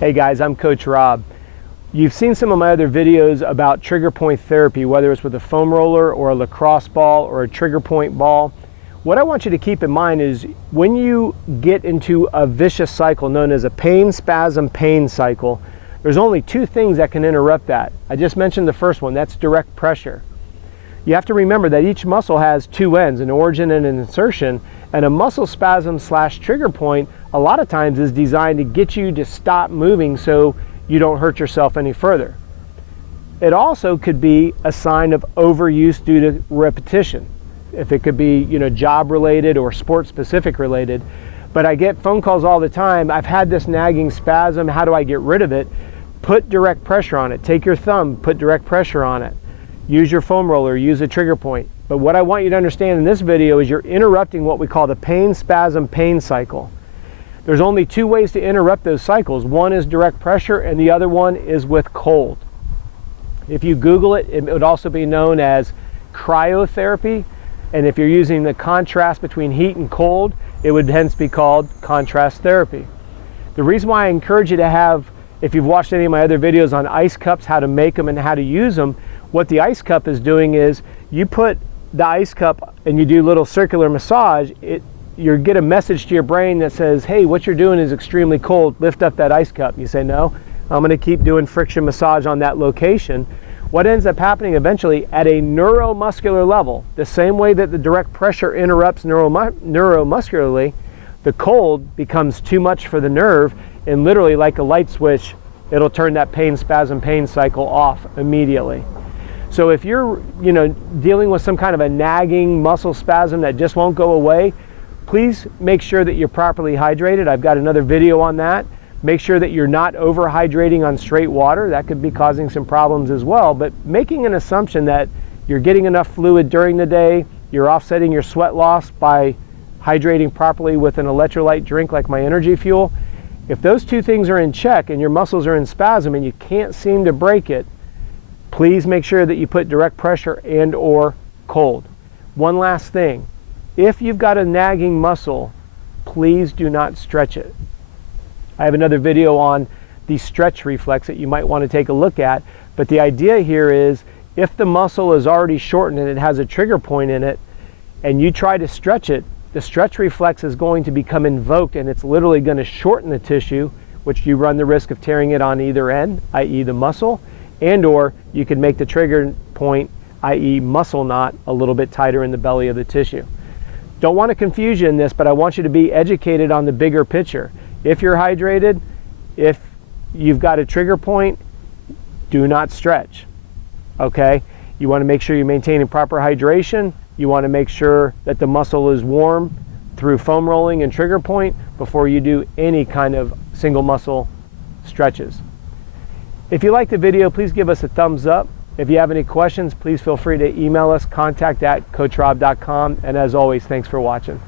Hey guys, I'm Coach Rob. You've seen some of my other videos about trigger point therapy, whether it's with a foam roller or a lacrosse ball or a trigger point ball. What I want you to keep in mind is when you get into a vicious cycle known as a pain-spasm-pain cycle, there's only two things that can interrupt that. I just mentioned the first one, that's direct pressure. You have to remember that each muscle has two ends, an origin and an insertion, and a muscle spasm / trigger point a lot of times is designed to get you to stop moving so you don't hurt yourself any further. It also could be a sign of overuse due to repetition. If it could be, job related or sport specific related. But I get phone calls all the time. I've had this nagging spasm. How do I get rid of it? Put direct pressure on it. Take your thumb, put direct pressure on it. Use your foam roller, use a trigger point. But what I want you to understand in this video is you're interrupting what we call the pain-spasm-pain cycle. There's only two ways to interrupt those cycles. One is direct pressure and the other one is with cold. If you Google it, it would also be known as cryotherapy. And if you're using the contrast between heat and cold, it would hence be called contrast therapy. The reason why I encourage you to have, if you've watched any of my other videos on ice cups, how to make them and how to use them, what the ice cup is doing is you put the ice cup and you do a little circular massage, you get a message to your brain that says, hey, what you're doing is extremely cold, lift up that ice cup. You say, no, I'm going to keep doing friction massage on that location. What ends up happening eventually at a neuromuscular level, the same way that the direct pressure interrupts neuromuscularly, the cold becomes too much for the nerve, and literally like a light switch, it'll turn that pain-spasm-pain cycle off immediately. So if you're dealing with some kind of a nagging muscle spasm that just won't go away, please make sure that you're properly hydrated. I've got another video on that. Make sure that you're not overhydrating on straight water. That could be causing some problems as well. But making an assumption that you're getting enough fluid during the day, you're offsetting your sweat loss by hydrating properly with an electrolyte drink like my Energy Fuel. If those two things are in check and your muscles are in spasm and you can't seem to break it, please make sure that you put direct pressure and or cold. One last thing, if you've got a nagging muscle, please do not stretch it. I have another video on the stretch reflex that you might want to take a look at, but the idea here is if the muscle is already shortened and it has a trigger point in it, and you try to stretch it, the stretch reflex is going to become invoked and it's literally going to shorten the tissue, which you run the risk of tearing it on either end, i.e. the muscle, and or you could make the trigger point, i.e. muscle knot, a little bit tighter in the belly of the tissue. Don't want to confuse you in this, but I want you to be educated on the bigger picture. If you're hydrated, if you've got a trigger point, do not stretch, okay? You want to make sure you're maintaining proper hydration. You want to make sure that the muscle is warm through foam rolling and trigger point before you do any kind of single muscle stretches. If you like the video, please give us a thumbs up. If you have any questions, please feel free to email us, contact@coachrob.com. And as always, thanks for watching.